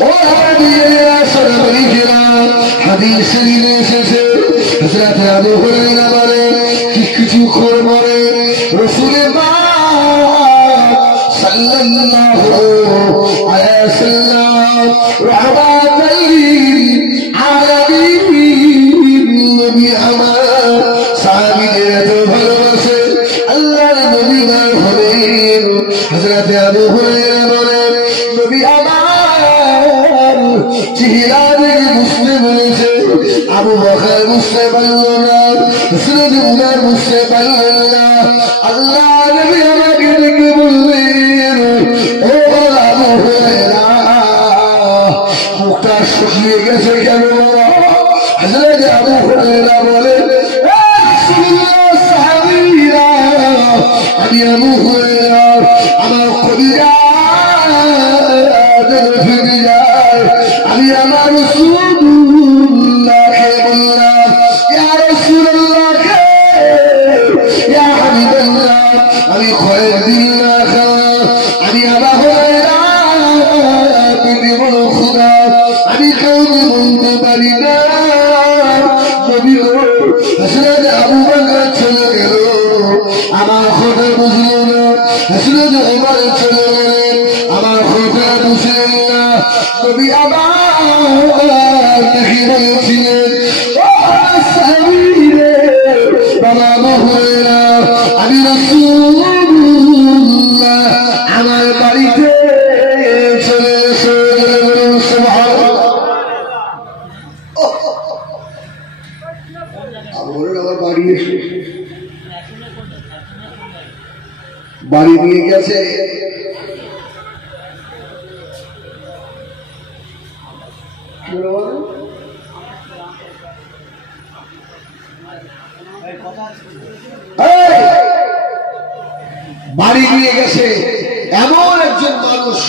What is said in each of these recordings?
और হাদিস নিয়ে এসেছে হযরত আবু হুরায়রা বলে কিছুক্ষণ পরে রাসূলের সাল্লাল্লাহু আলাইহি ওয়াসাল্লাম রাহমাতুল আলামিন নবী আমার সাহাবীদের এত ভালোবাসে আল্লাহর নবী গান হলেন হযরত আবু হুরায়রা বলেন নবী আমার চেহারা দেখে বুঝতে বলেছে আবু বকর বুঝতে পারল না হযরত উমর বুঝতে পারল না আল্লাহ নবী আমাকে ডেকে বললেন ও আবু হুরায়রা মুখটা শুকিয়ে গেছে কেন হযরত আবু হুরায়রা বলেন সাহাবীরা আমি আবু হুরায়রা আমার কলিজা ফিরে যায় আমি আমার রাসূলুল্লাহকে বললাম ইয়া রাসূলুল্লাহ ইয়া হাবিবাল্লাহ আমি খয়ের দিন না আমি আবু হুরায়রা তুমি বলো খোদা আমি কাউকে বলতে পারি না নবী গো হযরত আবু বকর চলে গেল আমার কথা বুঝলো না হযরত ওমর চলে গেলেন আমার কথা বুঝলেন না নবী আবার দেখি বলছিলেন বাবা হুরায়রা আমি রাসূলুল্লাহ আমার বাড়িতে চলে এসো সুবহানাল্লাহ আমার বাড়ি এসে বাড়ি নিয়ে গেছে বাড়ি নিয়ে গেছে এমন একজন মানুষ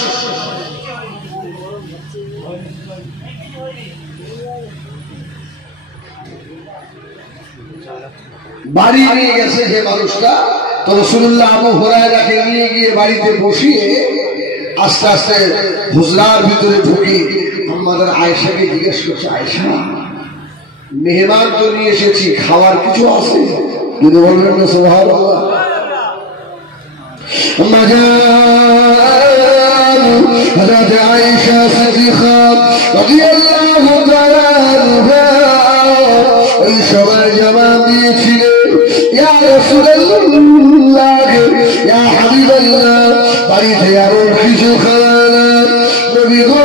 বাড়ি নিয়ে গেছে যে মানুষটা তো রাসূলুল্লাহ আবু হুরায়রাকে নিয়ে গিয়ে বাড়িতে বসিয়ে আস্তে আস্তে হুজরার ভিতরে ঢুকে আমাদের আয়েশাকে জিজ্ঞেস করছে আয়েশা মেহমান তো নিয়ে এসেছি খাওয়ার কিছু আছে যদি বলবেন না সুবহানাল্লাহ হযরত আয়েশা সিদ্দিকা রাদিয়াল্লাহু তাআলা আনহা ওই সবাই জবাব দিয়েছিলেন ইয়া রাসূলুল্লাহ ইয়া হাবিবাল্লাহ বাড়িতে আরো কিছু খানা নবী গো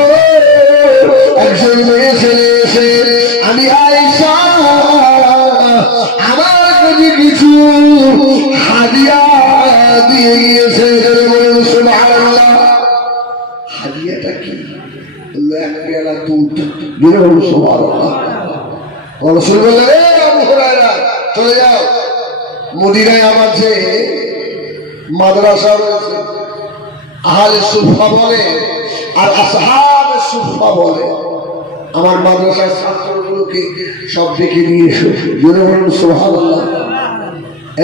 একজন মেয়ে ছেলে এসে আমি আয়েশা আমার কাছে কিছু হাদিয়া দিয়ে গিয়েছে সুবহানাল্লাহ হাদিয়াটা কি বললো এক পেয়ালা দুধ সুবহানাল্লাহ রাসূল বললেন এ আবু হুরায়রা চলে যাও মদিনায় আমার যে মাদ্রাসা রয়েছে আহলে সুফা বলে আর আসহাবে সুফা বলে আমার মাদ্রাসার ছাত্রগুলোকে সব ডেকে নিয়ে এসো জোরে বলুন সুবহানাল্লাহ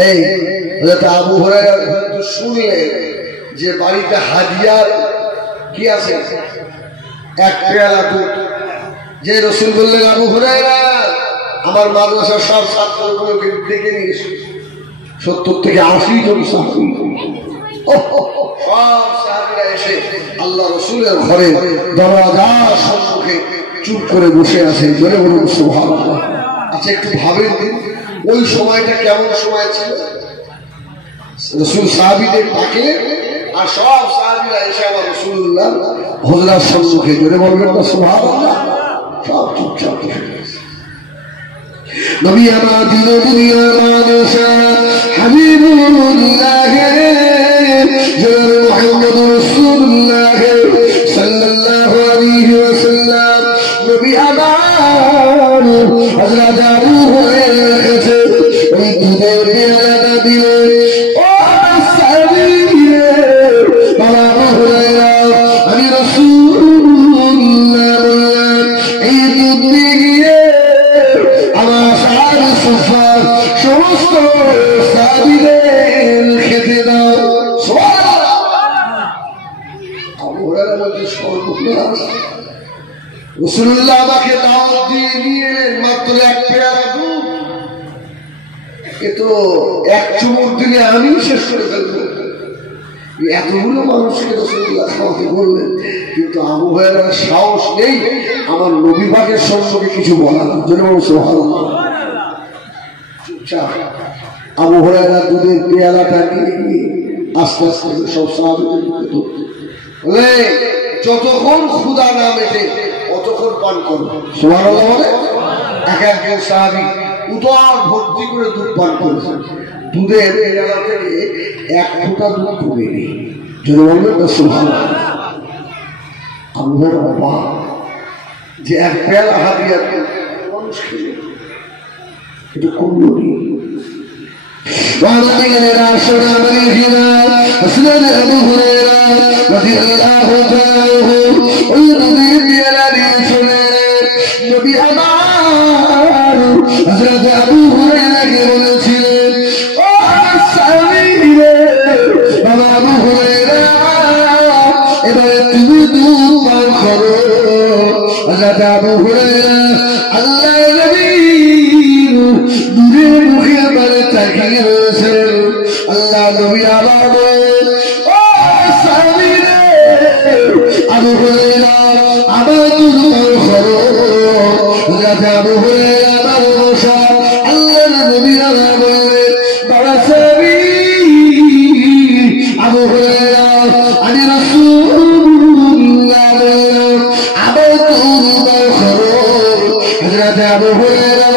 এই হযরত আবু হুরায়রা শুনলেন যে বাড়িতে হাদিয়ার কি আছে এক পেয়ালা দুধ যে রাসূল বললেন আবু হুরায়রা আমার মাদ্রাসার সব ছাত্রগুলোকে ডেকে নিয়ে এসো 70 থেকে 80 জন সাহাবী সব সাহাবীরা এসে আল্লাহ রাসূলের ঘরে দরজার সম্মুখে চুপ করে বসে আছে জোরে বলুন সুবহানাল্লাহ আচ্ছা একটু ভাবেন দিন ওই সময়টা কেমন সময় ছিল রাসূল সাহাবীদের ডাকলেন আর সব সাহাবীরা এসে আমার রাসূলুল্লাহ হুজরার সম্মুখে জোরে বলবেন না সুবহানাল্লাহ সব চুপচাপ বসে গেছে নবী আমার দিন দুনিয়ার মাদ্রাসা হাবিবুল্লাহ মুহাম্মদুর রাসূলুল্লাহ সাল্লাল্লাহু আলাইহি ওয়াসাল্লাম নবী আমার হযরত আবু হুরায়রা কাছে ওই দুধের পেয়ালাটা দিলেন ও সাহাবীরা বাবা আবু হুরায়রা আমি রাসূলুল্লাহ বললেন এই দুধ দিয়ে আমার সাহাবী সুফা সমস্ত সাহাবীদের খেতে দাও সুবহানাল্লাহ আবু হুরায়রা বলছে সর্বনাশ রাসূলুল্লাহ আমাকে দাওয়াত দিয়ে নিয়ে মাত্র এক পেয়ালা দুধ, এ তো এক চুমুক দিলে আমি শেষ করে ফেলবো। এতগুলো মানুষকে রাসূলুল্লাহ খাওয়াতে বললেন, কিন্তু আবু হুরায়রার সাহস নেই আমার নবী পাকের সম্পর্কে কিছু বলার। সুবহানাল্লাহ। চুপচাপ আবু হুরায়রা দুধের পেয়ালাটা নিয়ে আস্তে আস্তে সব সাহাবীদের মুখে ধরতে বলে, যতক্ষণ ক্ষুধা না মেটে অতক্ষণ পান করো। সুবহানাল্লাহ বলে এক একজন সাহাবী উদর ভর্তি করে দুধ পান করেছে। দুধের পেয়ালা থেকে এক ফোঁটা দুধ কমেনি। যদি বলবেন না সুবহানাল্লাহ। আবু হুরায়রা অবাক যে এক পেয়ালা হাদিয়া মানুষ খেলে এটা কমলো নি। أسند أبو هريرة رضي الله عنه ويرضي بلادي سنين نبي أمان أسند أبو هريرة يقول السامين بابا أبو هريرة إذا يتبدو فانخروا أسند أبو هريرة الله نبي نور مخيبر تكير আল্লাহ নবী আমাদের ও সামিনে আবু হুরায়রা আমার দুধ খরো যাতে আবু হুরায়রা আমার বসা আল্লাহর নবী আমাদের বড় সামি আবু হুরায়রা আমি রাসূলুল্লাহ আমার দুধ খরো যাতে আবু হুরায়রা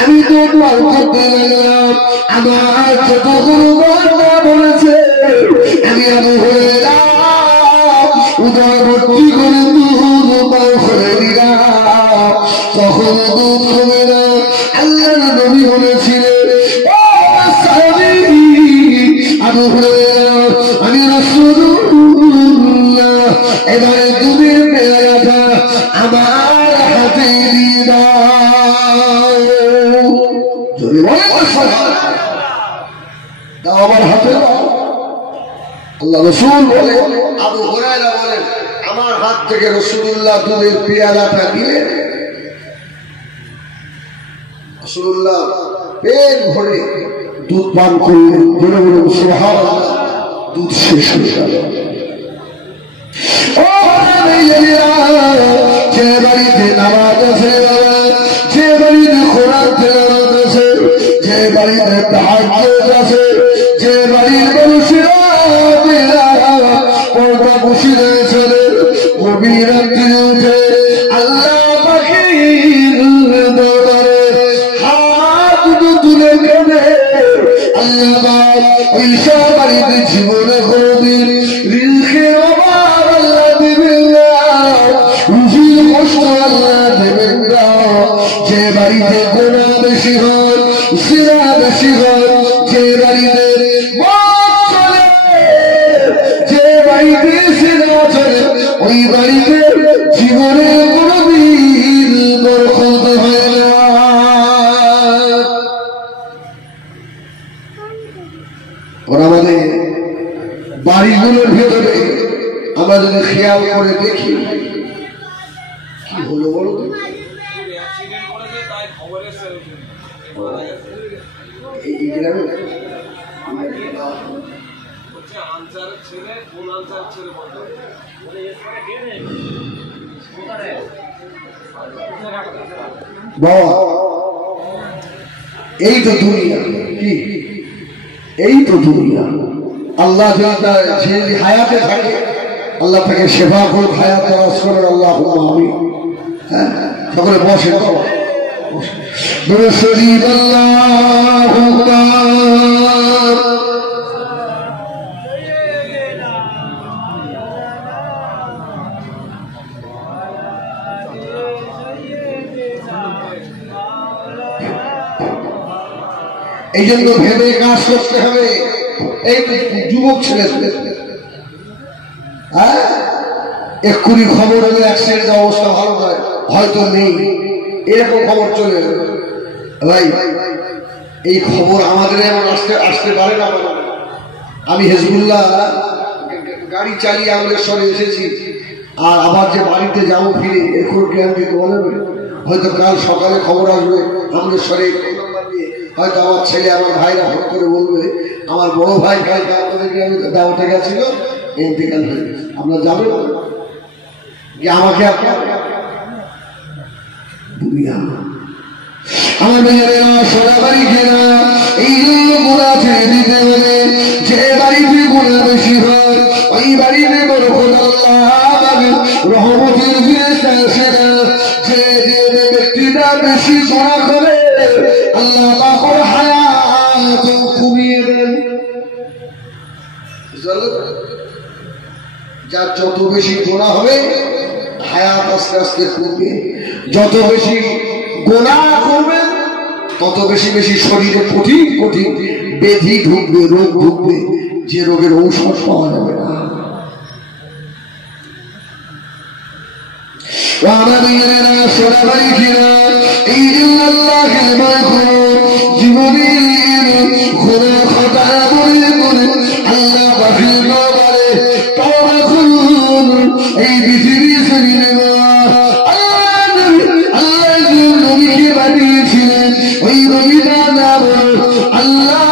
আমি তো পার করতে লাগলাম আমার ছোট গুরুবর্ণা বলেছে আমি আবু হুরায়রা উদর ভর্তি করে দুধ পান করে দিলাম। তখন দুধ কমে না। আল্লাহর নবী বলেছিলেন ও সাহাবী আবু হুরায়রা আমি রাসূলুল্লাহ এবারে দুধের পেয়ালাটা আমার হাতে দিয়ে দাও। যদি বলেন আমার হাতে আল্লাহ রাসূল বলে আবু হুরায়রা বলেন আমার হাত থেকে রাসূলুল্লাহ দুধের পেয়ালাটা নিলেন। রাসূলুল্লাহ পেট ভরে দুধ পান করলেন। বলে বলুন সুবহানাল্লাহ। দুধ শেষ হয়ে গেল। ও যে বাড়িতে নামাজ আছে, যে বাড়িতে কোরআন তেলাওয়াত আছে, যে বাড়িতে তাহাজ্জুদ আছে, যে বাড়ির মানুষেরা পর্দা বসে রয়েছে গভীর রাত্রে উঠে আল্লাহ পাকের দরবারে হাত তুলে কেঁদে আল্লাহ ওই সব বাড়িতে জীবনে কোনদিন রিজকের অভাব আল্লাহ দেবেন না, রুজির কষ্ট আল্লাহ দেবেন না। যে বাড়িতে গোনা বেশি হয়, সিনা বেশি হয়, যে বাড়িতে যে বাড়িতে সিনা চলে ওই বাড়িতে জীবনে কোনদিন বরকত হয় না। আমাদের বাড়িগুলোর ভেতরে আমরা যদি খেয়াল করে দেখি কি হলো বলো তো, এই গ্রামে বাবা এই তো দুনিয়া, কি এই তো দুনিয়া। আল্লাহ যে হায়াতে থাকে আল্লাহ তাকে সেবা করুক, হায়াত দরাজ করেন। আল্লাহ আমি হ্যাঁ সকলে বসে এই জন্য ভেবে কাজ করতে হবে। এই যুবক ছেলে হ্যাঁ এক্ষুনি খবর হলো অ্যাক্সিডেন্ট অবস্থা ভালো নয়, হয়তো নেই, এরকম খবর চলে এলো। ভাই এই খবর আমাদের এমন আসতে পারে না। আমি হেজবুল্লাহ গাড়ি চালিয়ে আমাদের সরে এসেছি, আর আবার যে বাড়িতে যাবো ফিরে এখন জ্ঞান দিতে বলবে, হয়তো কাল সকালে খবর আসবে আমাদের শরীর হয়তো আমার ছেলে আমার ভাইরা ফোন করে বলবে আমার বড় ভাই আপনাদের গ্রামে দাওয়াতে গেছিল ইন্তেকাল হয়ে গেছে, আপনারা যাবেন যে আমাকে আমার মেয়েরা সোনা বাড়ি কেনা এই জন্য গোড়া ছেড়ে দিতে হবে। যে বাড়িতে গোড়া বেশি হয় ওই বাড়িতে বড় রহমতের ফিরেশতা আসে না। যে ব্যক্তিটা বেশি গোড়া করে আল্লাহ তার হায়াত কমিয়ে দেন। যার যত বেশি গোনা হবে হায়াত আস্তে আস্তে কমবে, যত বেশি গোনা করবে তত বেশি বেশি শরীরে কঠিন কঠিন ব্যাধি ঢুকবে, রোগ ঢুকবে, যে রোগের ঔষধ পাওয়া যাবে না। এই জন্য আল্লাহকে ভয় করো, জীবনের ঘোরা খটা বলে বলে আল্লাহ বাফিল করে তওবা করুন। এই পৃথিবী শরীরে আল্লাহ নবীকে বানিয়েছিলেন, ওই নবীটা নাম আল্লাহ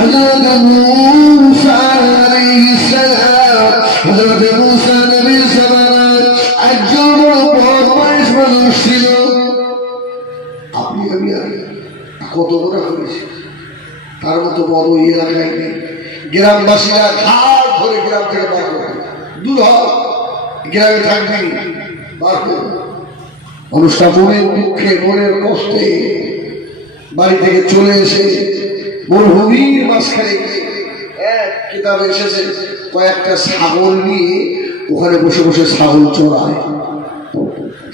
হযরত মূসা আলাইহিস সালাম। হযরত মূসা নবীর জামানায় একজন বদমাইশ মানুষ ছিল। আপনি আমি কত বড় করেছি, তার মতো বড় এলাকায় নেই। গ্রামবাসীরা ঘাট ধরে গ্রাম থেকে বার করে দূর হ, গ্রামে থাকবি বার করে। মানুষটা মনের দুঃখে মনের কষ্টে বাড়ি থেকে চলে এসে মরুভূমির মাঝখানে এক কিতাবে এসেছে কয়েকটা ছাগল নিয়ে ওখানে বসে বসে ছাগল চড়ায়,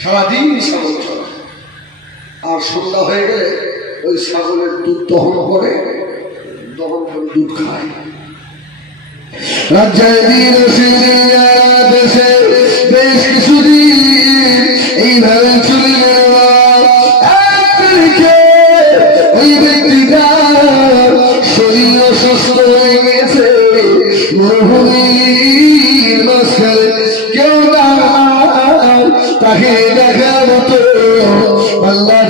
সারাদিন ছাগল চড়ায়। আর সন্ধ্যা হয়ে গেলে ওই ছাগলের দুধ দহন করে দুধ খায়। বেশ কিছুদিন এইভাবে চলে গেল। ওই ব্যক্তিটা শরীর অসুস্থ হয়ে গেছে, মরুভূমির মাঝখানে কেউ না তাকে দেখার মতো আল্লাহ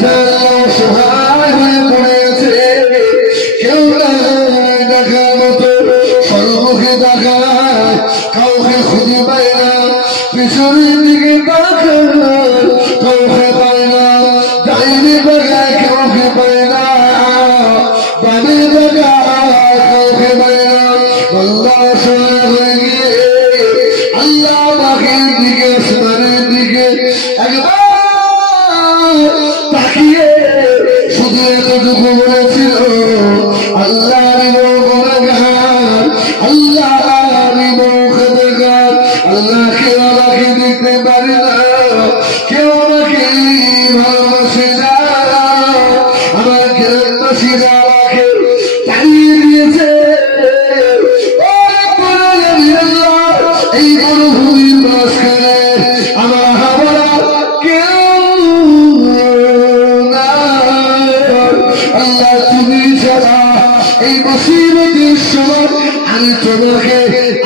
সহায় হয়ে পড়েছে, কেউ না দেখার মতো সর্বমুখে দেখায়, কাউকে খুঁজে পায় না, পিছনের দিকে দেখায় কাউকে পায় না, ডাইনে দেখায় কাউকে পায় না, বামে দেখায় কাউকে পায় না। আল্লাহ সহায় হয়ে গিয়ে আল্লাহ পাখির দিকে আসমানের দিকে একবার তাকিয়ে শুধু এতটুকু বলেছিল, আল্লাহ আল্লাহ কেউ আমাকে দেখতে পারে না, কেউ আমাকে ভালোবাসে না, আমার গ্রামবাসীরা আমাকে তাড়িয়ে দিয়েছে। এই মরুভূমির মাঝখানে আমার হাওয়া কেউ না, আল্লাহ তুমি ছাড়া এই মুসিবতের সময় আমি তোমাকে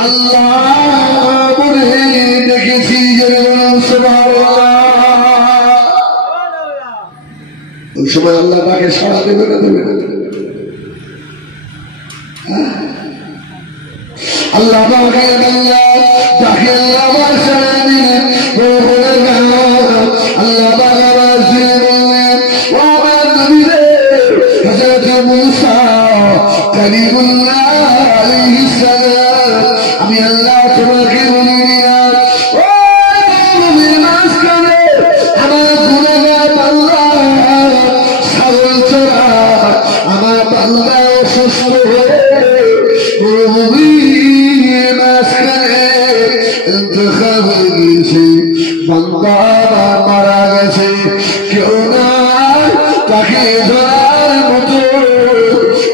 আল্লাহ বলে দেখেছি। ওই সময় আল্লাহ তাকে সাড়া দেবে না, দেবে না? আল্লাহ তাকে তাকে আল্লাহ সাড়া দিলেন। আল্লাহ বললেন ও আমার নবী রে, হযরত মূসা কালিমুল্লাহ আলাইহিস সালাম, আমি আল্লাহ তোমাকে বলে দিলাম ও নবীর মাঝখানে আমার গুনাহগার বান্দা ছাগল চড়ায়, আমার বান্দা অসুস্থ হয়ে মরুভূমির মাঝখানে ইন্তেকাল হয়ে গিয়েছে, বান্দা মারা গেছে, কেউ নাই তাকে ধরার মতো।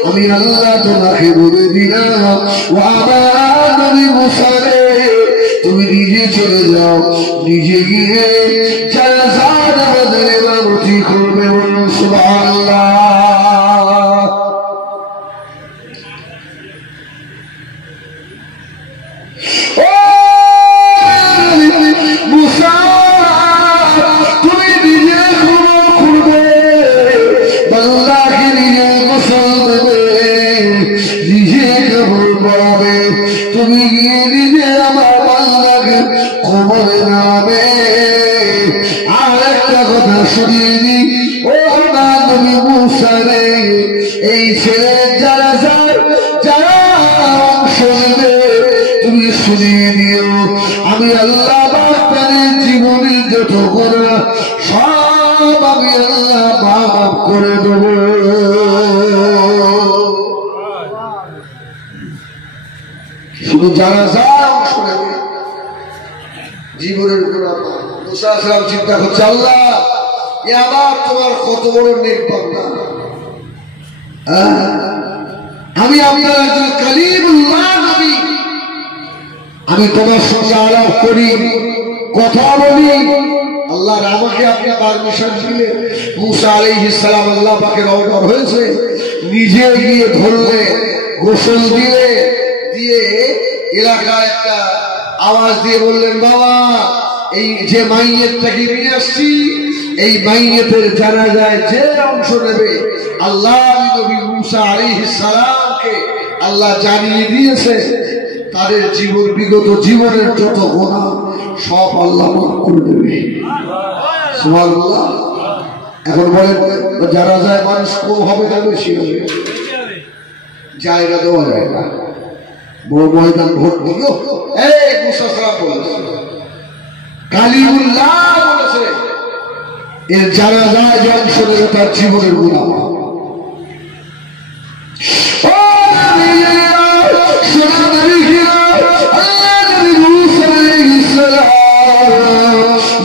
আমি আল্লাহ তোমাকে বলে দিলাম ও আমার নবী মূসা রে, তুমি নিজে চলে যাও, নিজে গিয়ে জানাজার আমাদের ইমামতি করবে। বলুন সুবহানাল্লাহ। ও শুনিয়ে ও আমার নবী মুসা রে, এই ছেলের যারা অংশ নেবে তুমি শুনিয়ে দিও, আমি আল্লাহ তার জীবনের যত গুনাহ সব আমি আল্লাহ মাফ করে দেব। শুধু যারা অংশ নেবে জীবনের গুনাহ। মুসা আলাইহিস সালাম চিন্তা করছে, আল্লাহ এ আবার তোমার কত বড় নির্বাচনা, আমি আপনার একজন কালিমুল্লাহ নবী, আমি তোমার সঙ্গে আলাপ করি, কথা বলি, আল্লাহর আমাকে আপনি পারমিশন দিলে। মুসা আলাইহিস সালাম আল্লাহ পাকের অর্ডার হয়েছে, নিজে গিয়ে ধরলে, গোসল দিলে, দিয়ে এলাকায় একটা আওয়াজ দিয়ে বললেন, বাবা এই যে মাইয়েতটাকে নিয়ে আসছি, এই মাইয়েতের জানাজায় যে অংশ নেবে আল্লাহ নবী মুসা আলাইহিস সালামকে আল্লাহ জানিয়ে দিয়েছে তাদের বিগত জীবনের যত গুনাহ সব আল্লাহ মাফ করে দেবে। সুবহানাল্লাহ। এখন বলেন যারা যায় মানুষ কম হবে না বেশি হবে? জায়গা দেওয়া যায় না, বড় ময়দান ভোট দিও। এই মুসা সালাম বলেছে, কালিমুল্লাহ বলেছে, এর যারা যায় যে অংশ নেবে তার জীবনের গুনাহ।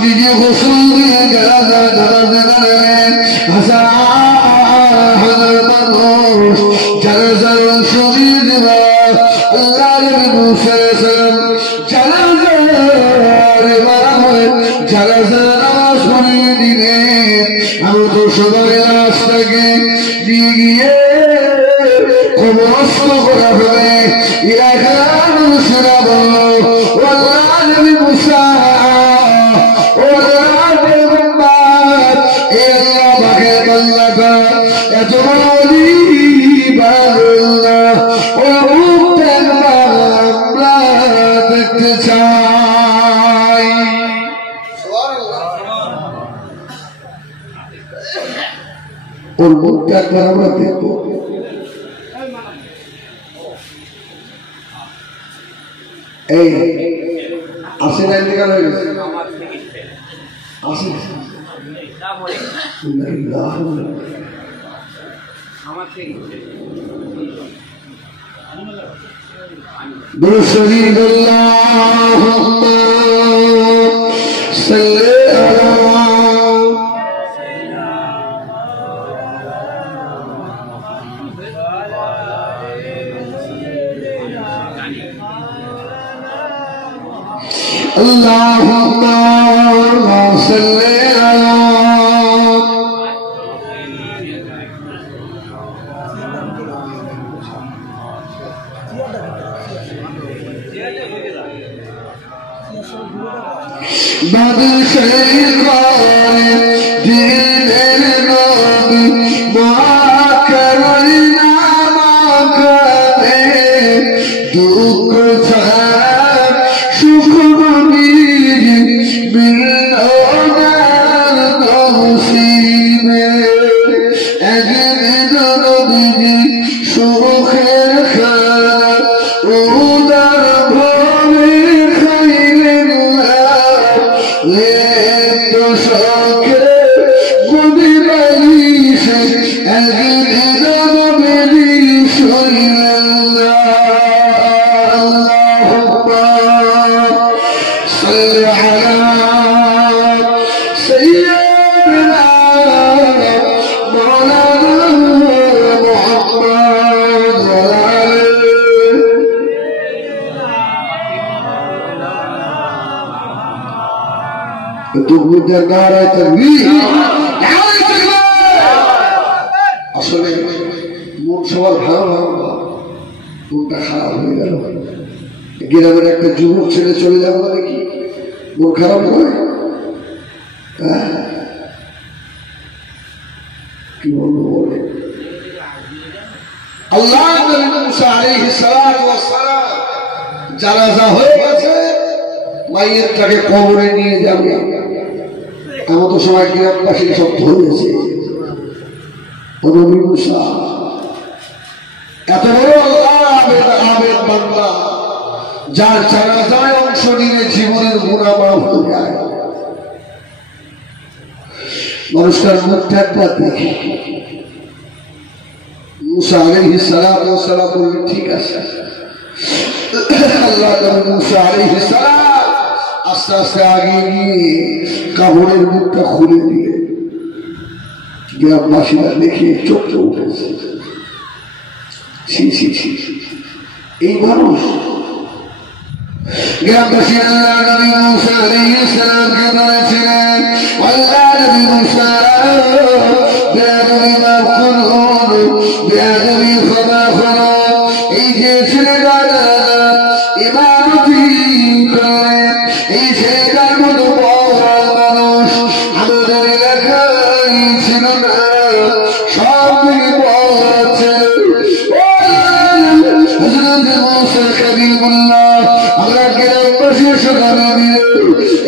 নিজে গোসল দিয়ে মানুষ যারা অংশ দিয়ে দেবা আল্লাহ যারা নামাজ পড়িয়ে দিলে আমি তো সবাই রাস্তাকে দিয়ে গিয়ে কবরস্থ করা হবে। এলাকার মানুষেরা বলো মুসা এত আমরা দেখতে চাই। ওর মুখটা একবার আমরা দেখবো। এই আসে না ইন্তেকাল হয়ে গেছে, আসে برسول اللهم صل على اللهم صل على বাদল শৈবারে দিলের নবী মাকরুনা মাকরে দুঃখ ছাড়া সুখ নবীর মিলনার নসিবে একদিন নবী সুখের খানা উদার ভরে খাইলেন শখে গদি বাড়িছে একদিন নবী শরীর صل على سيدنا مولانا محمد تقول نعرة تكبير আসলে মন সবার ভালো মনটা খারাপ হয়ে গেল। গ্রামের একটা যুবক ছেলে চলে যাবো নাকি মন খারাপ হয়? কি বলবো বলে আল্লাহ নবী মুসা আলাইহিস সালাতু ওয়াস সালাম জানাজা হয়ে গেছে, মাইয়েরটাকে কবরে নিয়ে যাবে। এমন তো সময় গ্রামবাসী সব ধরেছে নবী মুসা এত বড় আবেদ বান্দা যার জানাজায় অংশ নিয়ে জীবনের গুনাহ মাফ হয়ে যায়। মানুষটার মুখটা একবার দেখে মুসা আলাইহিস সালাম বললেন ঠিক আছে। আল্লাহ নবী মুসা আলাইহিস সালাম আস্তে আস্তে আগে গিয়ে কাপড়ের মুখটা খুলে দিলেন। গ্রামবাসীরা দেখে চোখে উঠেছে, এই মানুষ। গ্রামবাসী আল্লাহ নবী মুসা আলাইহিস সালামকে বলেছিলেন, আল্লাহ নবী মুসা বেয়াদবি মাফ করুন, বেয়াদবি ক্ষমা করুন। এই যে ছেলেটা ইমামতি করে, এই ছেলেটার মতো বড় মানুষ আমাদের এলাকায় ছিল না, সব থেকে বড় ছিল হযরত মুসা কালিমুল্লাহ। আমরা গ্রামবাসী সকালে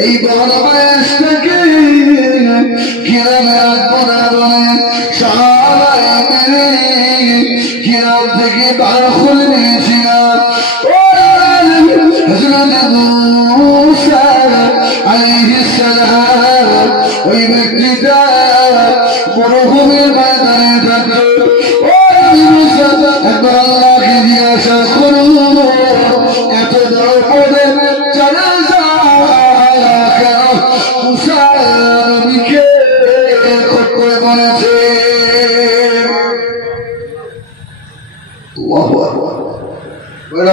এই বড় বয়সটাকে গ্রামে রাখবো না বলে সবাই মিলে গ্রাম থেকে বার করে নিয়েছিলাম। হযরত মুসা আলাইহিস সালাম ওই ব্যক্তিটা মরুভূমির ময়দানে থাকতো। একবার আল্লাহকে জিজ্ঞাসা করুন, এত বড় পদে চলে যায় কেন মুসা নবীকে খুব করে বলেছে। আল্লাহু আকবার,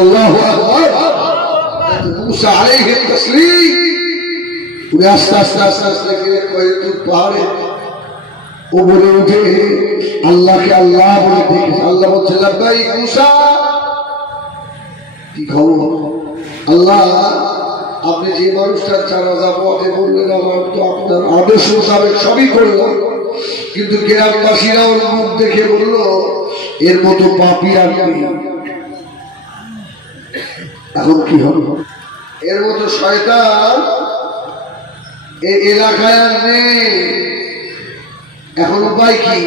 আল্লাহু আকবার। মুসা আলাইহিস তাসলিম উনি আস্তে আস্তে আস্তে আস্তে গিয়ে কয়েকদূর পাহাড়ে ও বলে উঠে আল্লাহকে আল্লাহ বলে ডেকেছে। আল্লাহ বলছে লাব্বাইক মুসা, কি খবর? আল্লাহ আপনি যে মানুষটার জানাজা পড়ে বললেন আমার তো আপনার আদেশ মোতাবেক সবই করলাম, কিন্তু গ্রামবাসীরা ওর মুখ দেখে বলল এর মতো পাপী আর নেই। এখন কি হবে? এর মতো শয়তান এই এলাকায় আর নেই। এখন উপায় কি?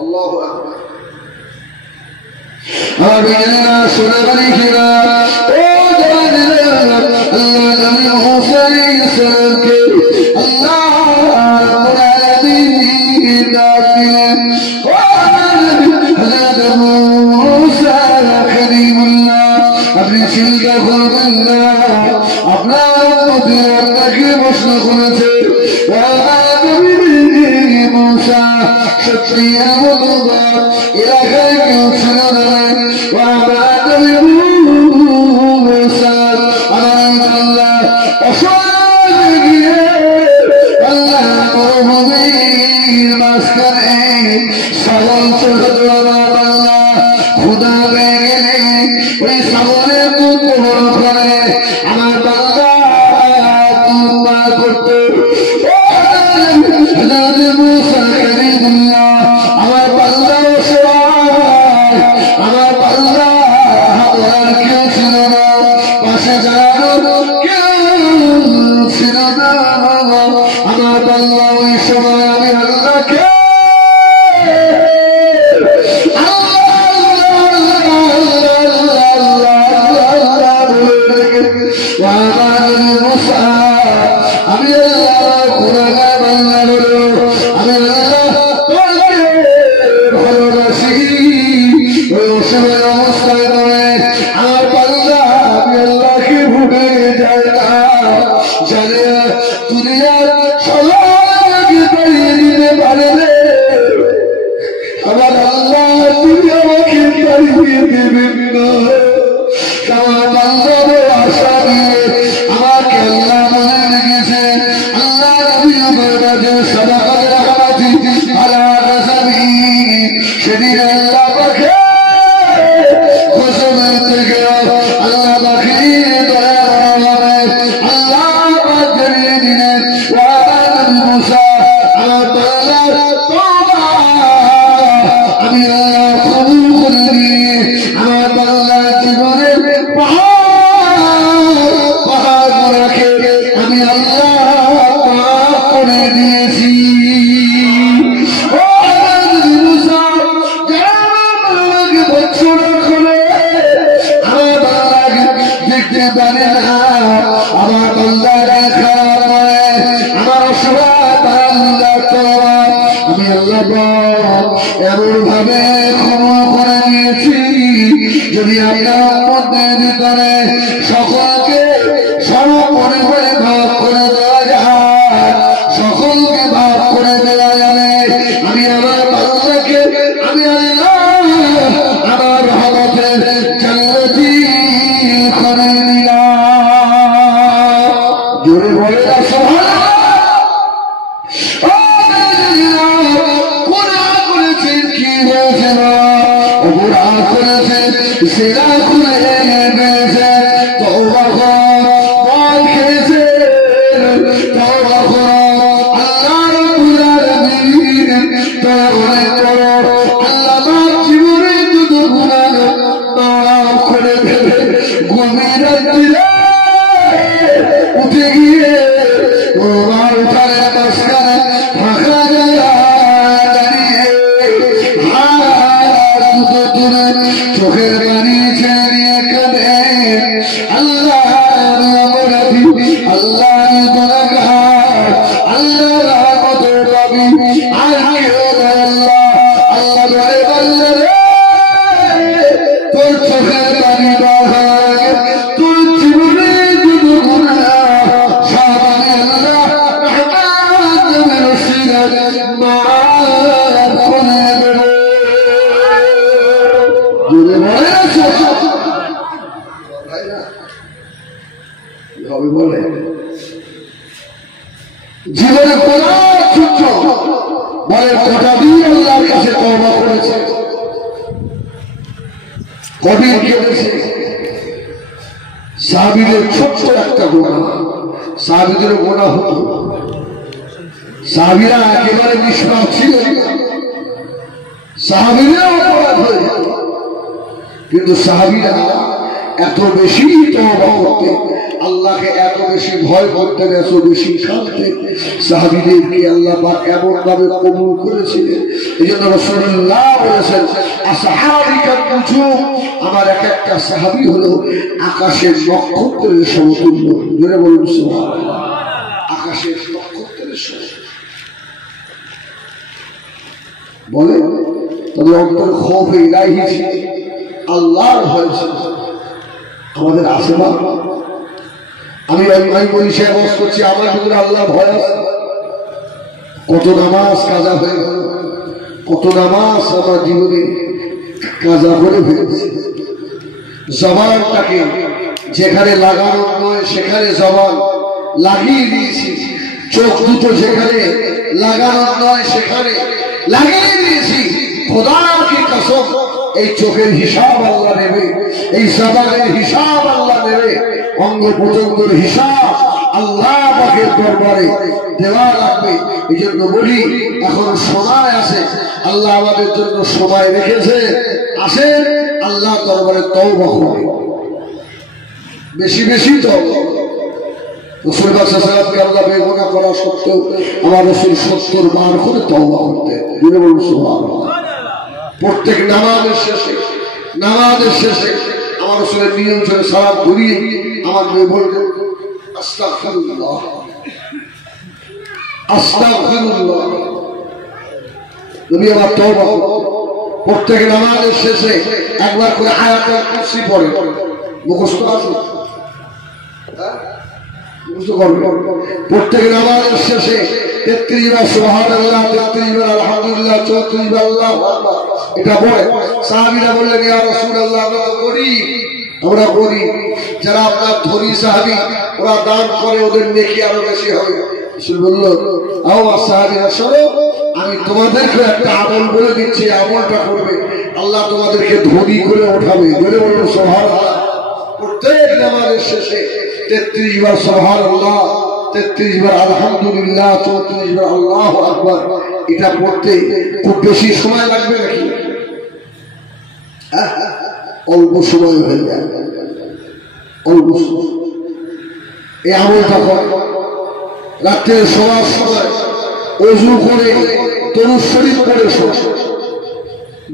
আল্লাহু আকবার। আল্লাহ নবী মুসা আলাইহিস সালামকে আল্লাহ আলামিন ডাকলেন, হযরত মুসা কালিমুল্লাহ আপনি চিন্তা করবেন না, আপনার উম্মতের আপনাকে প্রশ্ন করেছে মুসা সত্যি এলাকায় কেউ ছিল না। এমন ভাবে ক্ষমা করে নিয়েছি যদি আপনার উম্মতের ভিতরে সকলকে সমপরিমাণে ভাগ করে দেওয়া যায়, সকলকে ভাগ করে দেওয়া যাবে। আমি আমার বান্দাকে আমি আল্লাহ আমার রহমতের জান্নাতি করে দিলাম। জোরে বলে না সুবহানাল্লাহ। সেরা খুলে গেছে তওবা বল খেয়েছে তওবা আল্লাহ রাব্বুল আলামিন তওবা করো আল্লাহ আমার জীবনে যত গুনাহ মাফ করে দেবে। গভীর রাতে উঠে গিয়ে তোমার উঠানে মাঝখানে ফাঁকা জায়গা দাঁড়িয়ে চোখের পানি ছেড়ে নিয়ে কাঁদে আল্লাহ আল্লাহ আল্লাহ কত পাবি তোর চোখের পানি তোর জীবনে যত গুনাহ সাবানে আল্লাহ মাফ করে দেবে। জীবনে বলে কটা দিন আল্লাহর কাছে তওবা করেছে, কদিন কেটেছে। সাহাবীদের ছোট্ট একটা গুনাহ, সাহাবীদের গুনাহ হতো, সাহাবীরা একেবারে নিষ্পাপ ছিল, সাহাবীরা অপরাধ হয়ে যেত, কিন্তু সাহাবীরা এত বেশি তওবা করতেন, আল্লাহকে এত বেশি ভয় করতেন, এত বেশি শান্তি সাহাবীদেরকে আল্লাহ পাক এমন ভাবে কবুল করেছিলেন। এই জন্য রাসূলুল্লাহ বলেছেন আসহাবিকা কুতুব, আমার এক একটা সাহাবী হলো আকাশের নক্ষত্রের সমতুল্য। জোরে বলুন সুবহানাল্লাহ। আকাশের নক্ষত্রের সমতুল্য বলে তবে অন্তর খৌফে ইলাহি ছিল, আল্লাহর ভয় ছিল। আমাদের আশেপাশ আমি বলি সে বস করছি, আমার ভিতরে আল্লাহ ভয় আছে। কত নামাজ কাজা হয়ে গেল, কত নামাজ আমার জীবনে কাজা করে ফেলেছে। জবানটাকে যেখানে লাগানো নয় সেখানে জবান লাগিয়ে দিয়েছি, চোখ দুটো যেখানে লাগানো নয় সেখানে লাগিয়ে দিয়েছি। খোদার কি কসম, এই চোখের হিসাব আল্লাহ নেবে, এই জবানের হিসাব আল্লাহ নেবে, অঙ্গ প্রত্যঙ্গের হিসাব আল্লাহ পাকের দরবারে দেওয়া লাগবে। এই জন্য বলি এখন সময় আছে, আল্লাহ আমাদের জন্য সময় রেখেছে, আসেন আল্লাহ দরবারে তওবা করি, বেশি বেশি তওবা। রাসূল সাল্লাল্লাহু আলাইহি আল্লাহ বেগুনাহ করা সত্ত্বেও আমার রাসূল 70 বার করে তওবা করতেন। জোরে বলুন সুবহানাল্লাহ। প্রত্যেক নামাজের শেষে আমার রাসূলের নিয়ম ছিল সালাত ঘুরিয়ে আমার মেয়ে বলতেন আস্তাগফিরুল্লাহ আস্তাগফিরুল্লাহ। তুমি আবার তওবা করো। প্রত্যেক নামাজের শেষে একবার করে আয়াতুল কুরসি পড়ে, মুখস্থ আছে? প্রত্যেক নামাজের শেষে 33 বার সুবহানাল্লাহ, 33 বার আলহামদুলিল্লাহ, 34 বার আল্লাহু আকবার এটা পড়ে। সাহাবীরা বললেন ইয়া রাসূলুল্লাহ আমরা করি, যারা আপনার ধনী সাহাবী ওরা দান করে ওদের নেকি আরো বেশি হবে। রাসূল বলল আও সাহাবীরা শোনো, আমি তোমাদেরকে একটা আমল বলে দিচ্ছি, আমলটা করবে আল্লাহ তোমাদেরকে ধনী করে ওঠাবে। বলে বলুন সুবহানাল্লাহ। প্রত্যেক নামাজের শেষে 33 বার সুবহানাল্লাহ, 33 বার আলহামদুলিল্লাহ, 34 বার আল্লাহু আকবার এটা পড়তে খুব বেশি সময় লাগবে নাকি? অল্প সময় হয়ে যায়, অল্প সময়। এই আমলটা করে রাত্রে শোয়ার সময় ওযু করে দরুদ শরীফ পড়ে শোয়,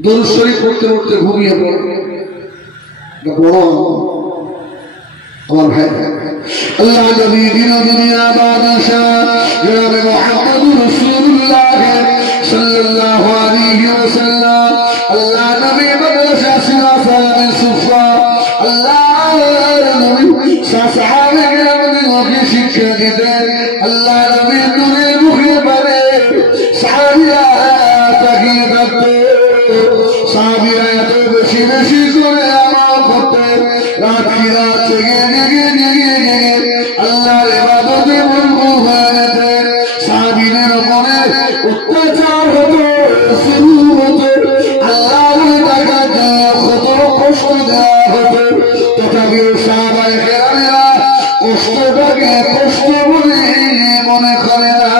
দরুদ শরীফ পড়তে পড়তে ঘুমিয়ে পড়ে। বড় আমার ভাই আল্লাহ নবী দিন দুনিয়া বাদশাহ জনাবে মুহাম্মদুর রাসূলুল্লাহ সাল্লাল্লাহু আলাইহি ওয়াসাল্লাম নবী শিক্ষা দিতেন আল্লাহ নবীর নূরের মুখে পারে সাহাবীরা তাকিয়ে থাকতো সাহাবীরা এত বেশি বেশি করে আমল করতেন রাত্রি রাত জেগে জেগে জেগে জেগে আল্লাহর ইবাদতে মশগুল হয়ে যেতেন সাহাবীদের উপরে অত্যাচার হতো জুলুম হতো আল্লাহর টাকা কত কষ্ট দেওয়া হতো তথাপিও সাহাবায়ে কেরামেরা কষ্টটাকে কষ্ট বলে মনে করে না